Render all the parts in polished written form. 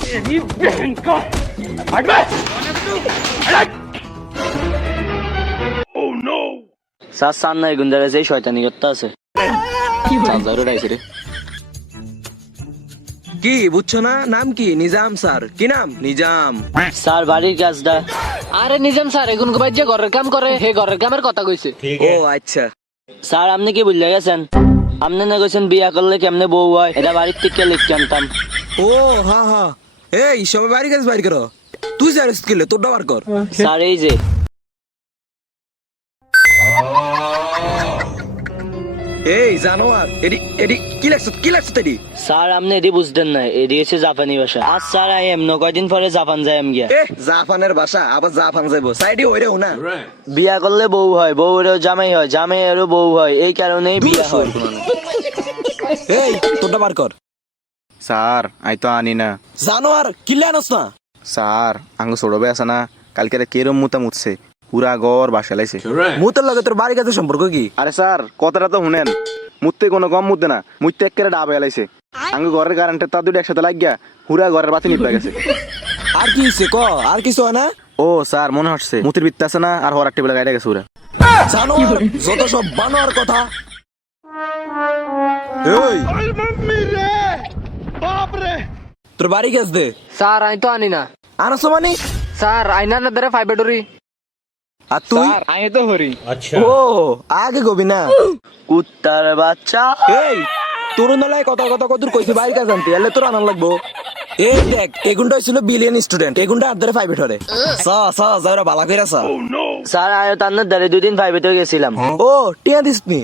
तेरी बहन का हट बे ओह नो স্যার স্যার নাই গুন্ডারা যে শয়তানি করতে আছে রে কি বুঝছো না? নাম কি? নিজাম স্যার। কি নাম? নিজাম। স্যার বাড়ির কাজটা আরে নিজাম স্যার এগুন গোবাই যে ঘরের কাম করে হে ঘরের কামের কথা কইছে। ও আচ্ছা। স্যার আপনি কি বুঝলে গেছেন? আপনি না কইছেন বিয়া করলে কেমনে বউ হয়, এটা বাড়ির থেকে লিখে আনতাম। ও হ্যাঁ হ্যাঁ। এই সবাই বাড়ি কাজ বাইর করো, তুই যা রেস্ট করলে তোরটা বার কর। স্যার এই যে এই জানোয়ার, এডি এডি কি লাগছ? কি লাগছ তেডি? স্যার আপনি এটি বুঝতেন না, এটি হচ্ছে জাপানি ভাষা। আজ স্যার আই এম কয়দিন পরে জাপান যাই এম গিয়া। এ জাপানের ভাষা, আবার জাপান যাইবো সাইডে হইরেও না। বিয়া করলে বউ হয়, বউরেও জামাই হয়, জামাইয়েরও বউ হয়, এই কারণেই বিয়া হয়। এই তোরটা বার কর। স্যার আই তো আনি না। জানোয়ার কিল্লে আনস না? স্যার আঙ্গ ছোড়বে আছে না, কালকে কেরম মুতা মুতছে, পুরা ঘর বাসা লাইছে। মুতের লগে তোর বাড়ি কাছে সম্পর্ক কি? আরে স্যার কথাটা তো শুনেন, মুততে কোনো কম মুততে না, মুততে একেবারে ডাবে লাইছে। আঙ্গ ঘরের কারেন্টের তার দুটো একসাথে লাগিয়া পুরা ঘরের বাতি নিভে গেছে। আর কি হইছে ক? আর কিছু হয় না? ও স্যার মনে হচ্ছে মুতির বিত্তে আছে না, আর হওয়ার টেবিলে গাইডে গেছে পুরা। জানোয়ার যত সব বানোয়ার কথা। এই मम्मी रे बाप रे তোর বাড়ি কাজ দে। স্যার আই তো আনি না। আনস মানে? স্যার আইনা না ধরে ফাইবে ডরি। আর তুই? आए तो हो रही ও আগে গবি না। কুত্তার বাচ্চা এই তোর নলায় কথা কথা কদুর কইছি বাইরে কাজ আনতে, এলে তোর আনার লাগবো। এই দেখ এগুনটা ছিল বিলিয়ন স্টুডেন্ট, এগুনটা আর ধরে ফাইভে ধরে যাওরা বালা কইরা সা। স্যার আয় তান্নার দ্বারে 2 দিন প্রাইভেটে গেছিলাম। ও টিয়া দিসনি?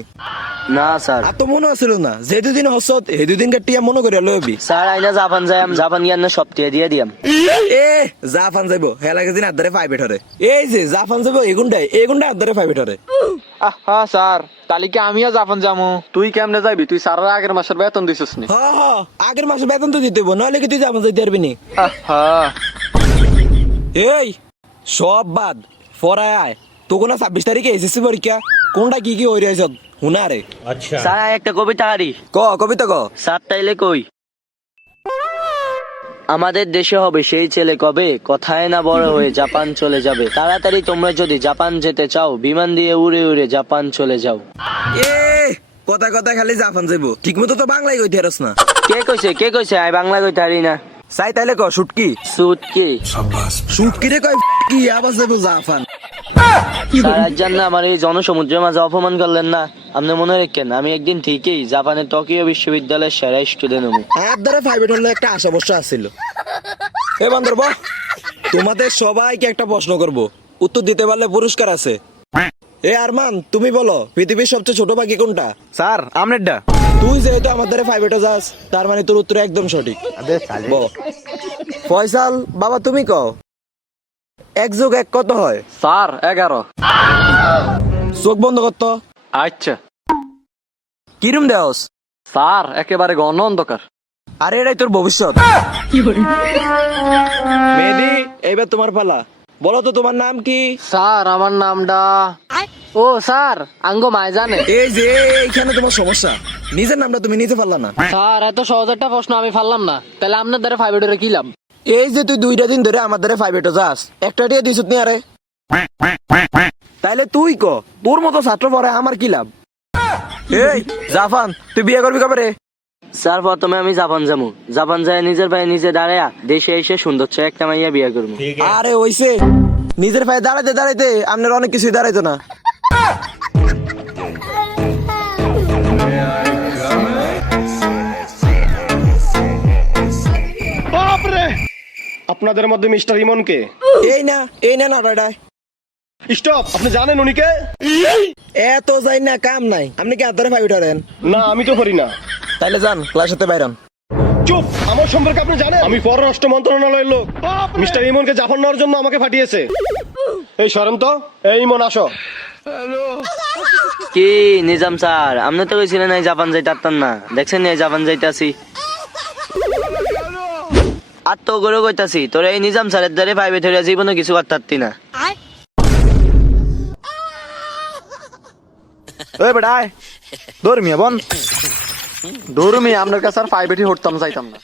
না স্যার। আর তো মনে আছিল না যে দুদিন হসত এই দুদিনকে টিয়া মনে করে লইবি। স্যার আইনা জাপান যাই, জাপান গিয়ে না সপ্তাহে দিয়ে দিয়াম। এ জাপান যাইবো হেলা গেদিন আর ধরে ফাইভে ধরে। এই যে জাপান যাইবো এগুনটা আর ধরে ফাইভে ধরে। আহা স্যার তাহলে কি আমিও জাপান যাবো? তুই কেমনে যাবি? তুই স্যারের আগের মাসের বেতন দিছিস নি? হ হ আগের মাসে বেতন তো দিতে হইব, নইলে কি তুই জাপান যাইতে পারবি নি? আহা এই সব বাদ ফরায় আয়। তো কোন 26 তারিখে এসএসসি পরীক্ষা, কোনটা কি কি হই রইছ হুনা রে? স্যার আয় একটা কবিতা হারি। কবিতা ক। স্যার তাইলে কই, আমাদের দেশে হবে সেই ছেলে কবে, কথায় না বড় হয়ে জাপান চলে যাবে। তাড়াতাড়ি তোমরা যদি জাপান যেতে চাও, বিমান দিয়ে উড়ে উড়ে জাপান চলে যাও। এ কথা কথা খালি জাপান যাইবো, ঠিক মতো তো বাংলায় কইতে পারস না। কে কইছে আই বাংলা কইতে হারি না? চাই তাইলে ক শুটকি। সুটকি শুটকি রে কয় কি আবার যাইবো জাপান। স্যার আজ জান না আমার এই জনসমুদ্রের মাঝে অপমান করলেন না, আপনি মনে রাখেন আমি একদিন ঠিকই জাপানের টোকিও বিশ্ববিদ্যালয়ের সেরা স্টুডেন্ট হবো। আর দ্বারা প্রাইভেট হলে একটা আশা বর্ষা আছিল। এ বান্দর বাহ, তোমাদের সবাইকে একটা প্রশ্ন করব, উত্তর দিতে পারলে পুরস্কার আছে। এ আরমান তুমি বলো পৃথিবীর সবচেয়ে ছোট পাখি কোনটা? স্যার আমনেরটা। তুই যেহেতু আমাদের প্রাইভেটে যাস তার মানে তোর উত্তর একদম সঠিক। বল। ফয়সাল বাবা তুমি কও 1+1 কত হয়? স্যার 11। চোখ বন্ধ করতো। আচ্ছা কিরম দেওস? স্যার একেবারে ঘন অন্ধকার। আরে এটাই তোর ভবিষ্যৎ। মেহেদি এইবার তোমার পালা, বলো তো তোমার নাম কি? স্যার আমার নামটা ও স্যার আঙ্গো মায় জানে। এই যে এইখানে তোমার সমস্যা, নিজের নামটা তুমি নিতে পারলা না। স্যার এত সহজ একটা প্রশ্ন আমি পারলাম না, তাহলে আপনার দ্বারা ফাইবে ডরে কি লাভ? এই যে তুই 2টা দিন ধরে আমাদের প্রাইভেটে যাস, একটা টিয়া দিছত নি আরে? তাইলে তুই ক তোর মতো ছাত্র পড়ে আমার কি লাভ? এই জাপান তুই বিয়ে করবি কবে রে? স্যার প্রথমে আমি জাপান যাবো, জাপান যায় নিজের পায়ে নিজে দাঁড়ায়া দেশে এসে সুন্দর একটা মাইয়া বিয়ে করবো। আরে ওইসে নিজের পায়ে দাঁড়াইতে দাঁড়াইতে আপনার অনেক কিছুই দাঁড়াইতো না। बाप रे আপনাদের মধ্যে মিস্টার ইমন কে? এই না নাটাটায় স্টপ, আপনি জানেন উনি কে? এত যাই না কাম নাই, আপনি কি আদারে পাই উঠারেন? না আমি তো করি না। তাইলে যান ক্লাস হতে বাইরন। চুপ, আমার সম্পর্কে আপনি জানেন? আমি পররাষ্ট্র মন্ত্রণালয়ের লোক। মিস্টার ইমনকে জাপান নেওয়ার জন্য আমাকে পাঠিয়েছে। এই সরেন তো, এই ইমন আসো। কি নিজাম স্যার আপনি তো কইছিলেন এই জাপান যাইতে পারতাম না, দেখছেন এই জাপান যাইতে আসি। আর তো গরু কইতাছি তোর এই নিজাম স্যারের দ্বারে পাইবে ধরে জীবনে কিছু করতে পারতি না। ওই বেটা আয়, দৌড় মিয়া বন। ধরুমি আপনার কাছে আর প্রাইভেটই হটতাম যাইতাম না